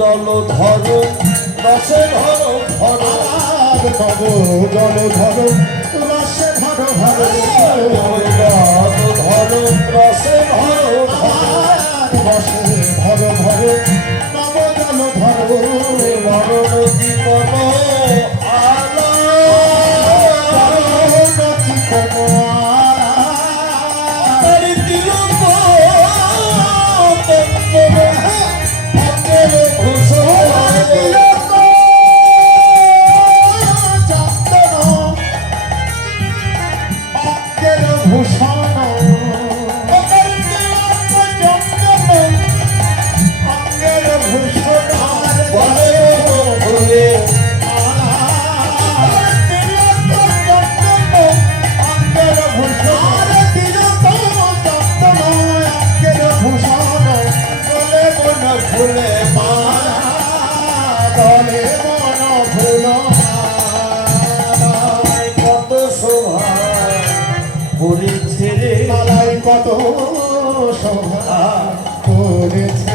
জল ধরো রসে ধরো ধরো তব জল ধরো রসে ধরো ধরো ধরো রসে ধরো রসে ধরো ধরো তব জল ধরো মরণ জীবন আলো জীবন কত শোভা করেছে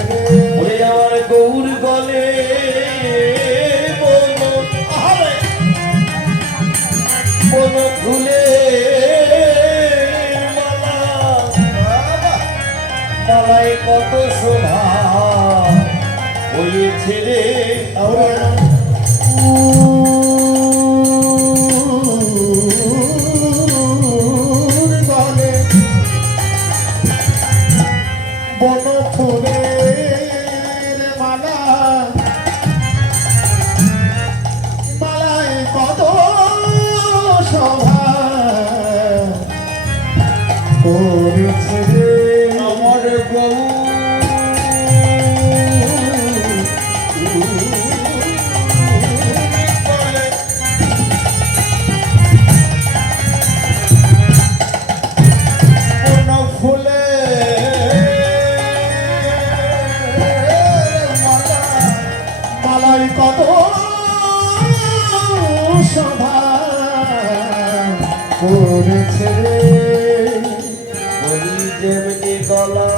ওরে আমার গৌর গলে বন ফুলে মালাই কত শোভা হয়েছে রে বন ফুলের মালা মালায় কত শোভা করেছে আমার বউ কত শোভা করেছে বলি যেমনি গলা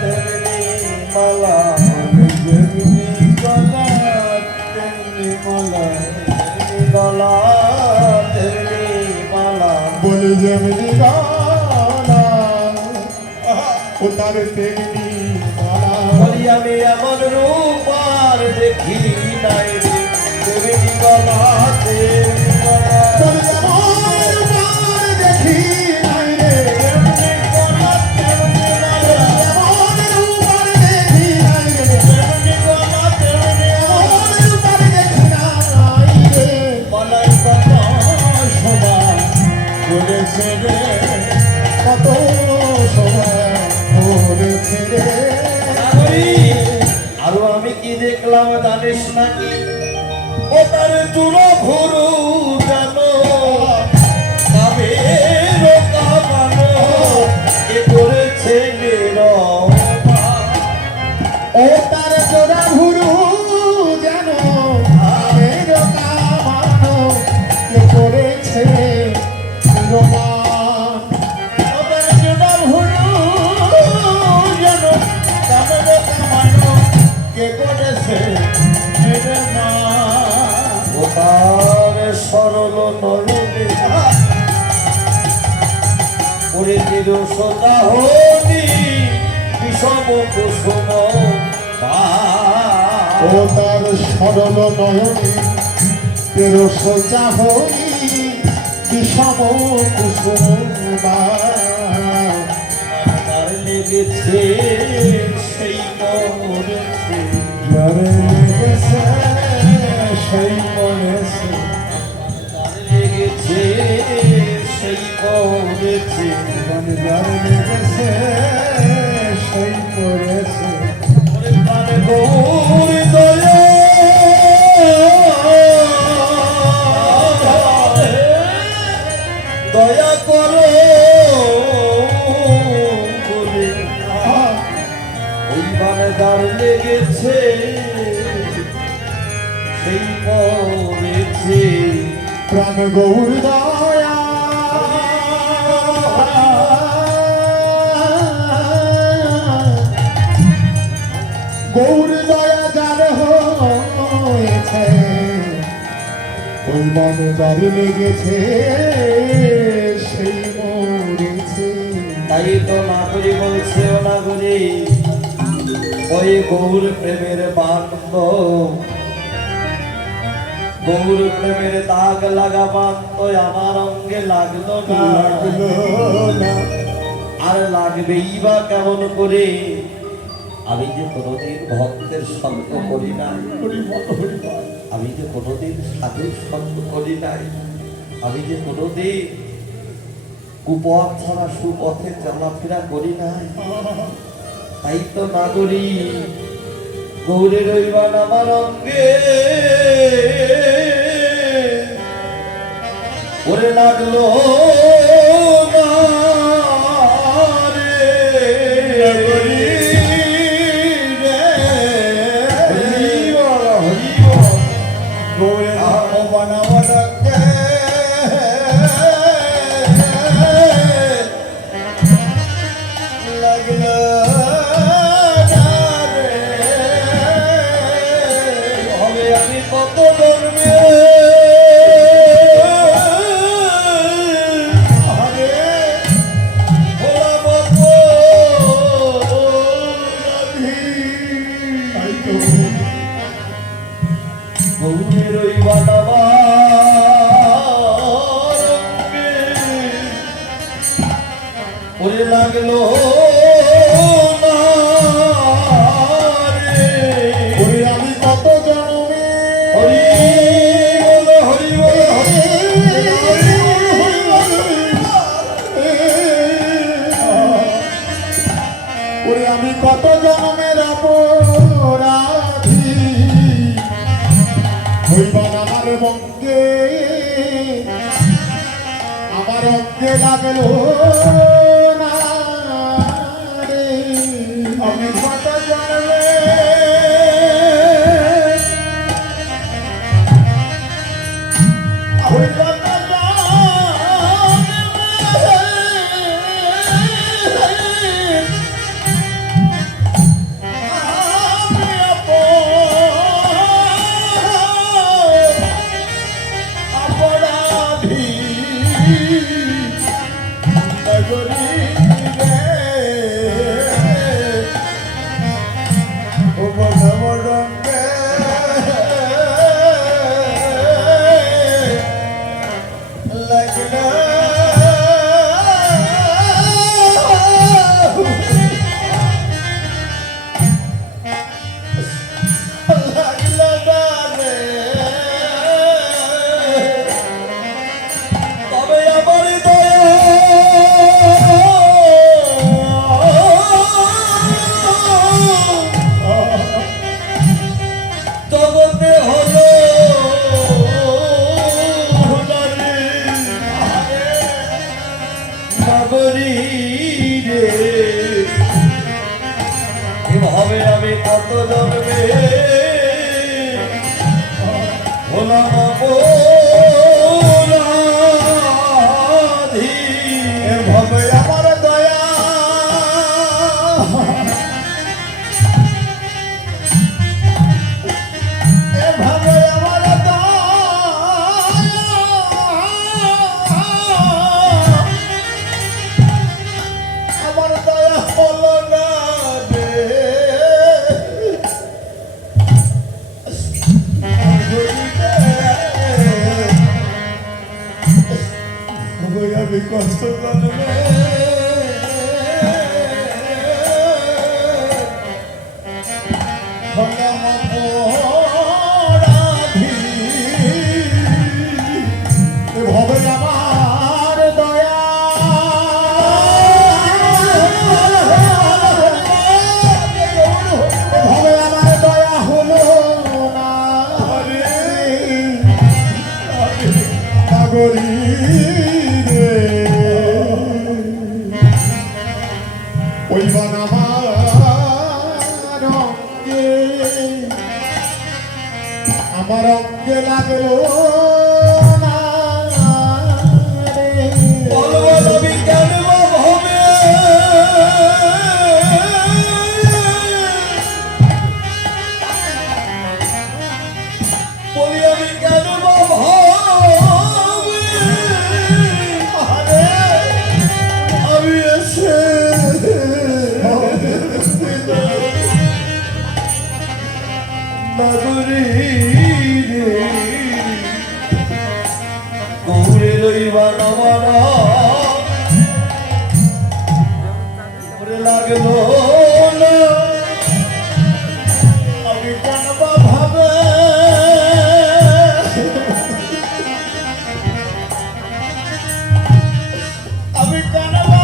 তেমনি মালা যেমনি গলা তেমনি মালা গলা তেমনি মালা বলি যেমনি গলা ও তার তেমনি মালা বলি আমি এমন রূপ আর দেখি নাই রে তেমনি গলা তেমনি গলা বলি আমার রূপার দেখি নাই রে তেমনি গলা তেমনি মালা আমার রূপার দেখি নাই রে তেমনি গলা তেমনি মালা আমার রূপার দেখি নাই রে মালাই কথা শোভা বলেছে রে কত সময় বলেছে রে আরো আমি কি দেখলাম জানিস নাকি ও তার চূড়ো ভুরু জানো তবে রোকা মানো এ করেছে নিরমা ও তার জোড়া ভুরু যেন আমের কামানো কে করেছে রোমান ও তার চূড়ো ভুরু জানো তবে রোকা মানো কে করেছে নিরমা ও তার সরল নরনে ওরে নিরসতা হনি বিষম কুসুম ও তার সরল নয়নে তেরো সোজা হই বিষম কুসুম তার লেগেছে সেই মরেছে যারে লেগেছে সেই মরেছে তার লেগেছে সেই মরেছে যারে লেগেছে সেই মরেছে ওরে প্রাণ গৌর দয়া দয়া করো বলে ওই মানে দাঁড় লেগেছে সেই মরেছে প্রাণ গৌর দয়া গৌর দয়া যার হয়েছে ওই মন যার লেগেছে সেই মরেছে তাই তো নাগরি বলছে ও নাগরি ওই গৌর প্রেমের বান্ধ গৌর প্রেমের দাগ লাগা বান্ধ আমার অঙ্গে লাগলো না লাগলো না আর লাগবেই বা কেমন করে আমি যে কোনোদিন ভক্তের সঙ্গ করি নাই আমি যে কোনোদিন সাধুর সঙ্গ করি নাই আমি যে কোনোদিন কুপথ ছাড়া সুপথে চলাফেরা করি নাই তাই তো নাগরী গৌরের রইবান আমার অঙ্গে ওরে লাগলো না রে নাগরী রে। গৌরের ভগবান আমাকে লাগলো না রে। হবে আমি কত ধর্মে গৌরের ওই ওরে লাগলো না রে। ওরে আমি কত জন্মে হরি বল হরি বল ওরে আমি কত জন্মের অপরাধী হইবান আমার বঙ্গে আমার অঙ্গে লাগলো না রে আমি কত জন্মে হইবান অপরাধী নগরী গত জন্মে হলাম অপরাধী। এভাবে আমার দয়া এভাবে আমার আমার দয়া হলো না রে। আমি কষ্ট জানলে হলাম অপরাধী। এভাবে আমার দয়া এভাবে আমার দয়া হলো না রে। নাগরী রে ওই বান আমার অঙ্গে লাগলো না রে। বলবো আমি কেন হবে বলি আমি কেন আরে আমি এসে নাগরী রে গৌরে রইবা নামারা লাগলো না আমি কেন বা ভাবে আমি কেন বা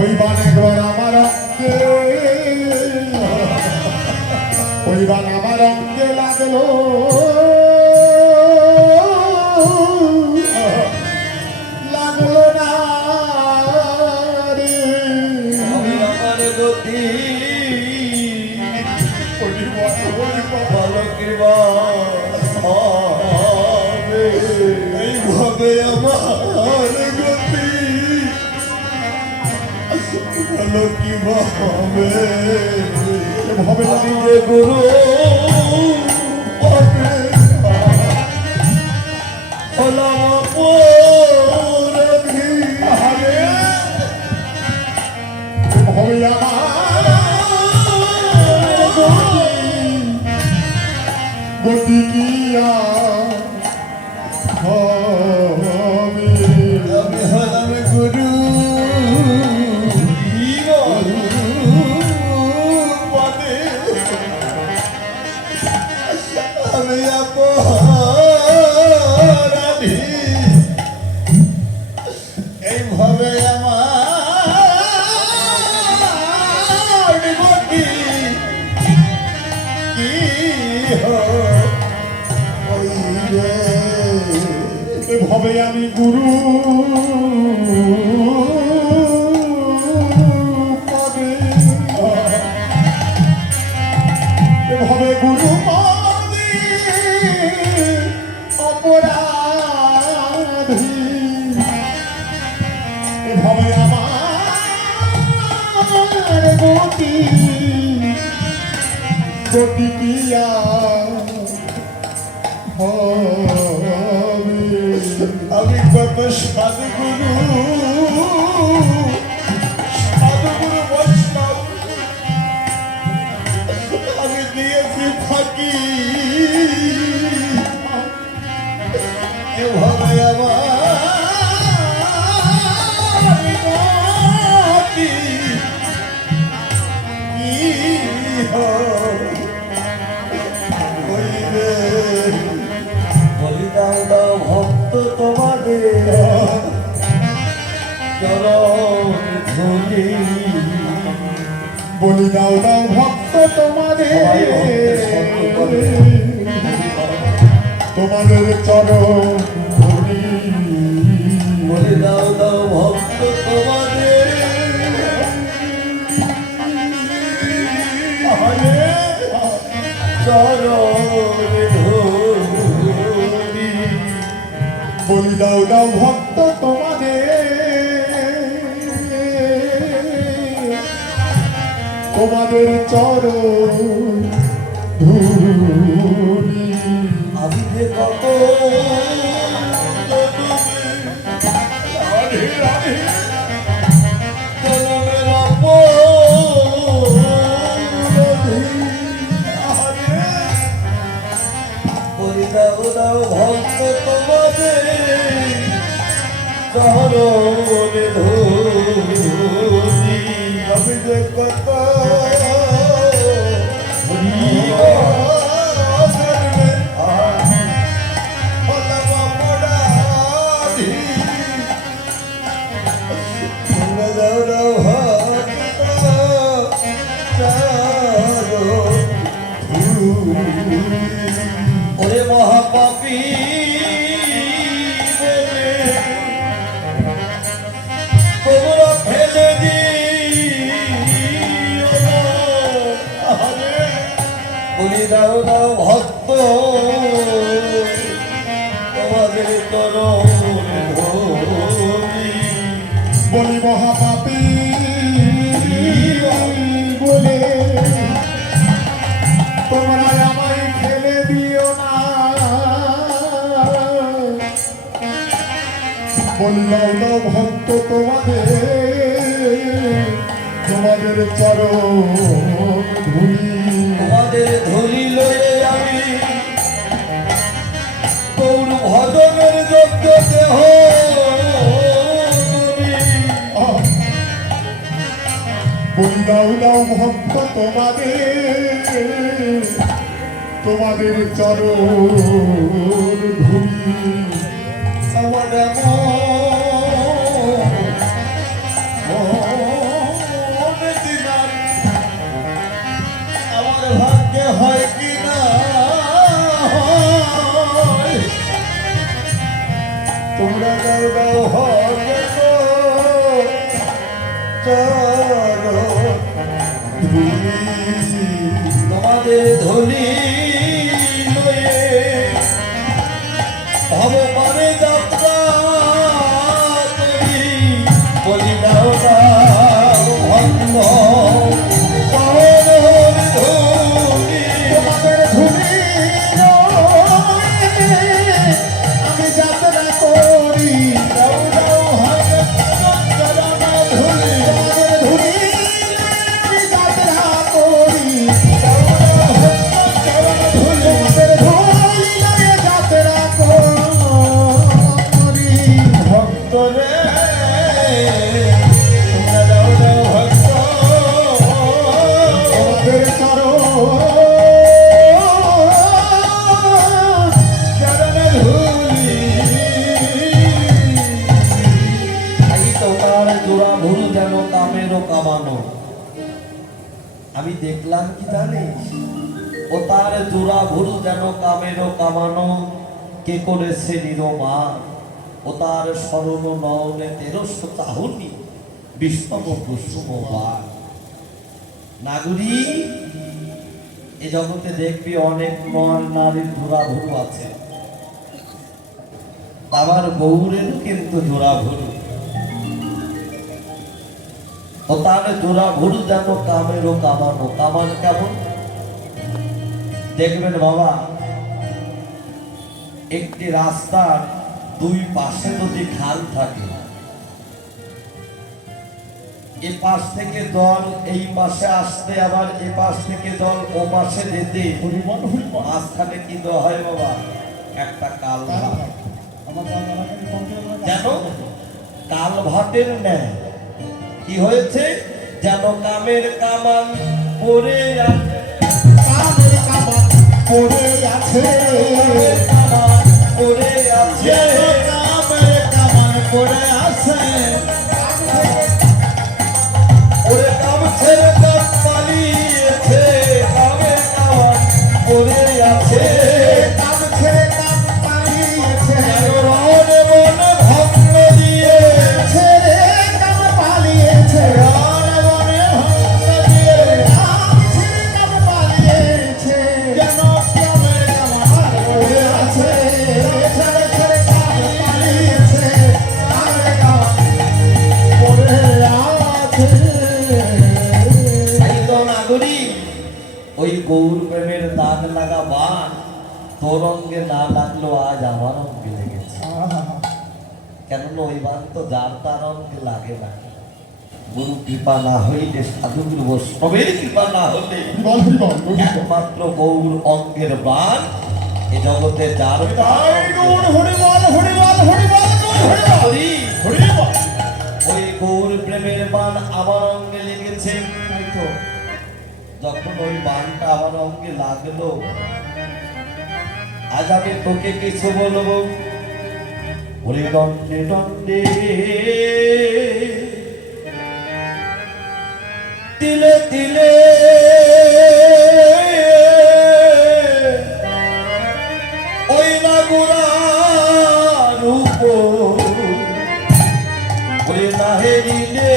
ওই বান একবার আমার অঙ্গে ওই বান আমার অঙ্গে লাগলো লাগলো না রে। আমি আমার গতি ভালো কৃপা এইভাবে আমার গতি ভালো কি ভাবে ভাবে আমি যে গুরু হলাম অপরাধী। হবে আমার গতি কিয়া হবে আমি হলাম গুরু আমি অপরাধী। এইভাবে আমার গতি কি হইবে। এভাবে আমি গুরু পাবে এভাবে গুরু পাবে অপরাধী। গতি কি আর হবে? আমি কত সাধুগুরু সাধুগুরু বৈষ্ণব আমি দিয়েছি ফাঁকি, এভাবে আমার গতি কি হইবে? বলি দাও দাও ভক্ত তোমাদের চরণ ধুলি। বলি দাও দাও ভক্ত তোমাদের তোমাদের চরণ ধুলি। বলি দাও দাও ভক্ত তোমাদের চরণ ধুলি। বলি দাও দাও ভক্ত তোমাদের তোমাদের চরণ ধুলি। আমি যে কত রাধে রাধে জনমের অপরাধী। বলি দাও দাও ভক্ত তোমাদের চরণে ধুলি। আমি যে কত ওরে মহাপাপী বলে তোমরা ফেলে দিও না। বলি দাও দাও ভক্ত তোমাদের চরণে ধরি। বলি মহাপাপী বলে তোমরা আমায় ফেলে দিও না। বলি দাও দাও ভক্ত তোমাদের চরণ ধুলি। তোমাদের ধরি লয়ে আমি গৌর ভজনের যোগ্য দেহ করি। বলি দাও দাও ভক্ত তোমাদের চরণ ধুলি। আমার আমার ভাগ্যে হয় কি না তোমরা দাও দাও ভক্ত চরণ ধুলি। তোমাদের ধলি লয়ে ভগবানে যাত্রা করি। বলি দাও দাও ভক্ত চরণ ধুলি। তোমাদের ধুলি আমি যাত্রা করি। দাও দাও ভক্ত চরণ ধুলি। তোমাদের ধুলি আমি যাত্রা করি। দাও দাও ভক্ত চরণ ধুলি। তোমাদের ধুলি আমি যাত্রা করি। ভক্ত রে তোমরা দাও দাও ভক্ত তোমাদের চরণ চরণে ধুলি। এই তো তার জোড়া ভুল যেন কামেরও কামানো। আমি দেখলাম কি জানিস, ও তার জোড়া ভুল যেন কামেরও কামানো। কে করেছে নিরমান, ও তার স্মরণ নয়নে তেরস্ব চাহনি বিষ্ণব কুসুম বার। নাগরী এ জগতে দেখবি অনেক নর নারীর জোড়া ভুরু আছে, আমার গৌরের কিন্তু জোড়া ভুরু। ও তার জোড়া ভুরু যেন কামেরও কামানো। কামান কেমন? দেখবেন বাবা, একটি রাস্তার দুই পাশে যদি খাল থাকে, এ পাশ থেকে জল এই পাশে আসতে, আবার এ পাশ থেকে জল ও পাশে যেতে, হরিবল হরিবল মাঝখানে কি দেওয়া হয় বাবা? একটা কালভার্ট। আমার যেন কালভার্টের ন্যায় কি হয়েছে, যেন কামের কামান পড়ে আছে, কামের কামান পড়ে আছে, কামের কামান পড়ে আছে, কামের কামান পড়ে আছে, ওরে কাম ছেড়ে কাম পালিয়েছে, কামের কামান পড়ে আছে, কাম ছেড়ে কাম পালিয়েছে, যেন রণ মন ভগ্ন দিয়ে, ছেড়ে কাম পালিয়েছে, রণ মনে ভগ্ন দিয়ে, কাম ছেড়ে কাম পালিয়েছে, যেন কামের কামান পড়ে আছে, ছেড়ে ছেড়ে কাম পালিয়েছে, কামের কামান পড়ে আছে। তাই তো নাগরিক, ওই গৌর প্রেমের দাগ লাগা বান তোর অঙ্গে না লাগলো, আজ আমার অঙ্গে লেগেছে। কেননা ওই বান তো যার তার অঙ্গে লাগে না। গুরু কৃপা না হইলে, সাধুগুরু বৈষ্ণবের কৃপা না হলে, হরিবল হরিবল হরিবল একমাত্র গৌর অঙ্গের বান এ জগতে যার তার গৌর হরিবল হরিবল হরিবল হরিবল হরি, হরিবল। ওই গৌর প্রেমের বান আমার অঙ্গে লেগেছে। তাই তো যখন ওই বানটা আমার অঙ্গে লাগলো, আজ আমি তোকে কিছু বলবো। ওরে দণ্ডে দণ্ডে তিলে তিলে ওই নাগুরার উপর ওরে না হেরিলে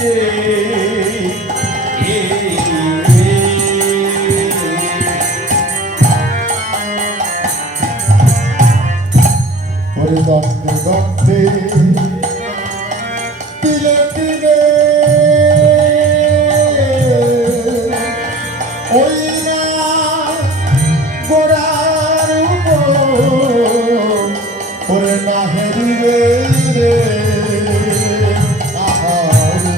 রে, ওরে দণ্ডে দণ্ডে তিলে তিলে ওই না গোড়ার উপর ওরে না হেরিবে রে আহারে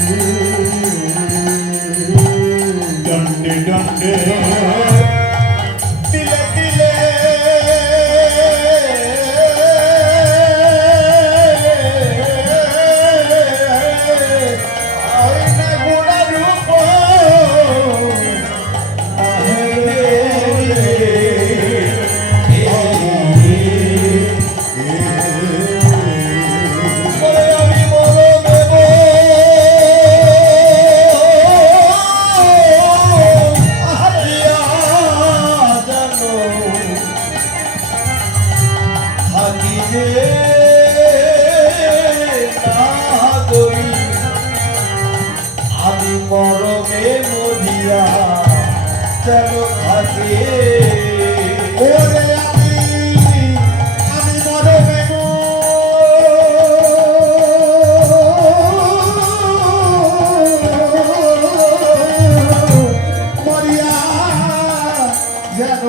দণ্ডে দণ্ডে তিলে তিলে ওই না গোড়ার উপর ওরে আমি মরণে গো, হারিয়া জানো থাকিবে না গই, আমি মরণে মরিয়া যেন থাকে। ওরে আমি মরবে গো, মরিয়া যেন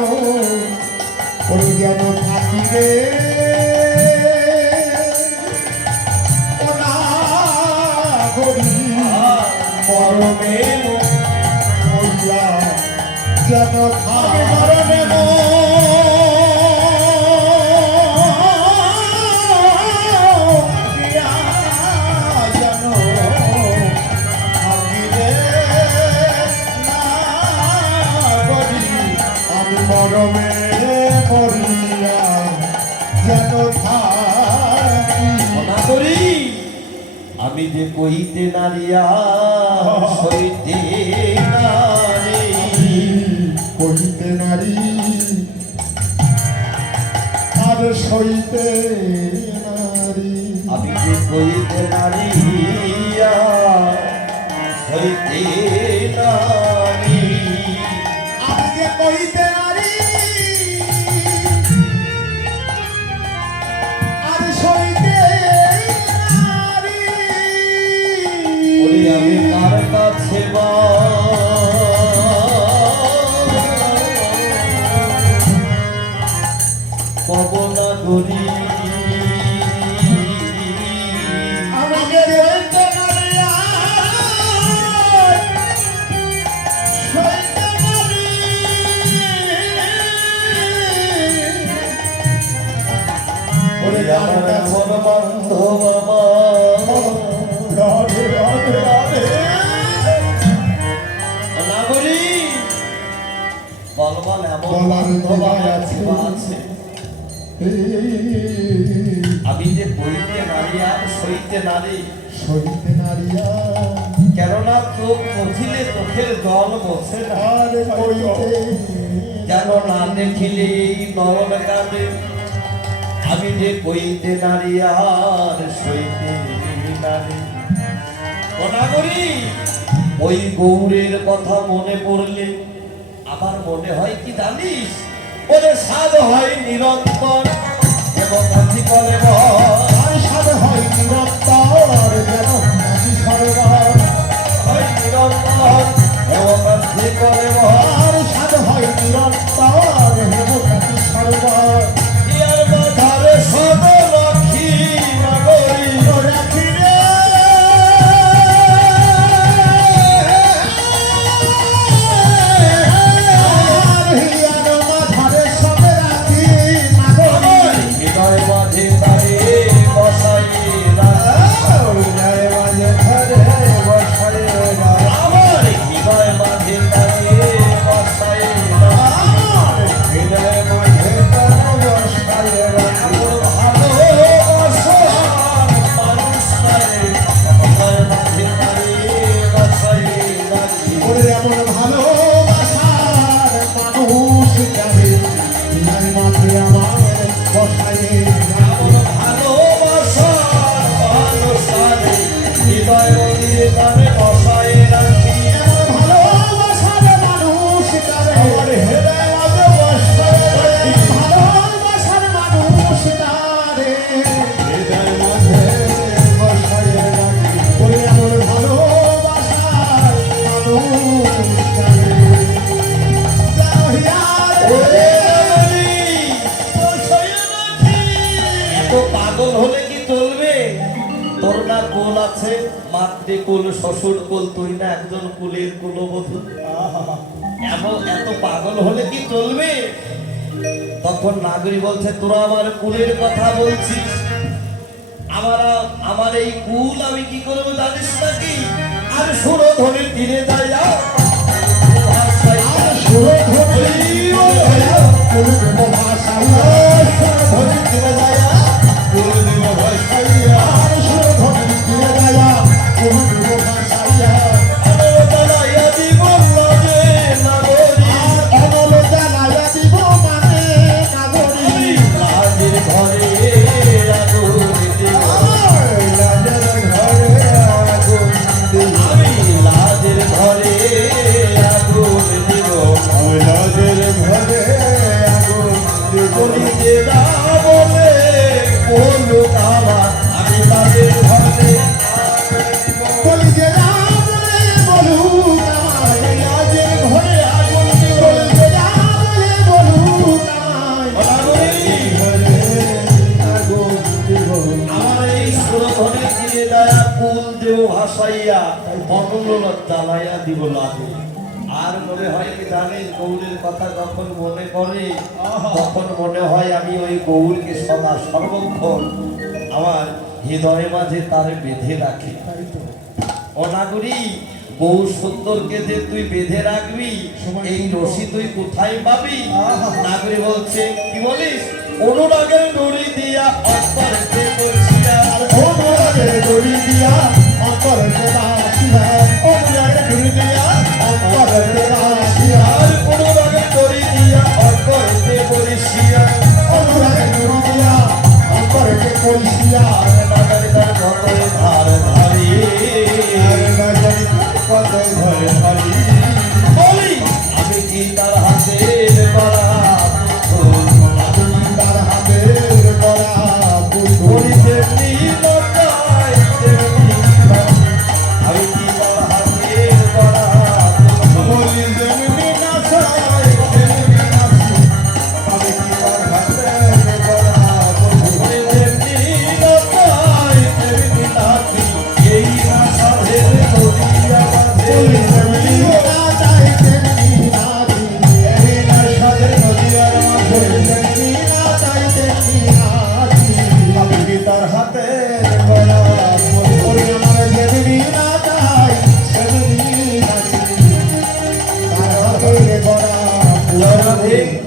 ওরে যেন থাকি রে ওরা গরি মরণে মরিয়া যেন থাকি মরণে মরমে মরিয়া যেন থাকি মনা করি, আমি যে কইতে নারিয়া সইতে নারী, কহিতে নারী আর সইতে নারী আমি যে কইতে নারিয়া সইতে নারী, আমি যে কহিতে নারী আর সইতে নারী ওরে আমি কার কাছে বা নবনাগরী আমাকে বলতে নারিয়া সইতে নারি ওরে আমার মন বন্ধ বাবা রাধে রাধে রাধে নাগরী বলবান এমন বলার বান্ধব দোলায় আমার আছে। জীবা আছে আমি যে বইতে নারী আর সইতে নারী সইতে নারিয়া কেননা চোখ মুছিলে চোখের জল বসে না আর কইতে যেন না দেখিলে এই নরম কাঁদে আমি যে কইতে নারী আর সইতে নারী করি ওই গৌরের কথা মনে পড়লে আমার মনে হয় কি জানিস ওদের স্বাদ হয় নিরন্তর এবং অতি করে আর সাথে হয় নিরন্তর যেন নাকি সরবার হয় নিরন্তর এবং অতি করে আর সাথে হয় নিরন্তর হেম নাকি সরবার ইয়ার বাধারে সদ লক্ষ্মী নগরী রাখিলে আর হিয়ানো মাথারে সবে রাখি নাগরী হৃদয় মাঝে তারে বসাই জয় মাঝে ধরে বসায় আমার হৃদয় মাঝে তারে বসাই আমার হৃদয় মাঝে তার বসায় রাখি ভালো অসহায় মানুষ তারে হৃদয় মাঝে তারে বসাই রাখি ওরে এমন ভালোবাসার মানুষ যাবে নাই মাঝে আমার বসায় এমন ভালোবাসা মানুষ তারে হৃদয় মাঝে তারে বসাই রাখি এমন ভালোবাসার মানুষ যাবে আমার হৃদয় মাঝে বসায় রাখি ভালোবাসার মানুষ তারে হৃদয় মাঝে বসায় রাখি ওরে এমন ভালোবাসার মানুষ যাবে যাও হিয়ার ওরে বসাই রাখি। এত পাগল হলে কি চলবে তোর না কোল আছে মাতৃ কোল শ্বশুর কোল তুই না একজন কুলের কুলবধূ এত পাগল হলে কি চলবে তখন নাগরী বলছে তোরা আমার কুলের কথা বলছিস আমার এই কুল আমি কি করবো জানিস নাকি আর সুরধনের তীরে যাই আমার এই সুরধনের তীরে দয়া কুল দেব ভাসাইয়া অনল জ্বালাইয়া দিব লাগে আর মনে হয় কি জানিস গৌরের কথা যখন মনে করে তখন মনে হয় আমি ওই গৌরকে সদা সর্বক্ষণ আমার হৃদয়ের মাঝে তার বেঁধে রাখি অনাগরী বহু সুন্দরকে যে তুই বেঁধে রাখবি এই রশি তুই কোথায় পাবি নাগরী বলছে কি বলিস অনুরাগের দড়ি দিয়া অন্তরেতে বলছিয়া আর অনুরাগের দড়ি দিয়া অন্তরেতে বলছিয়া নাগরী তার কতই ধার ধারি বলি আমি কি তার হাতের করা বলি তেমনি লজ্জায় তেমনি আমি কি তার হাতের করা আমি কি তার হাতে রাধে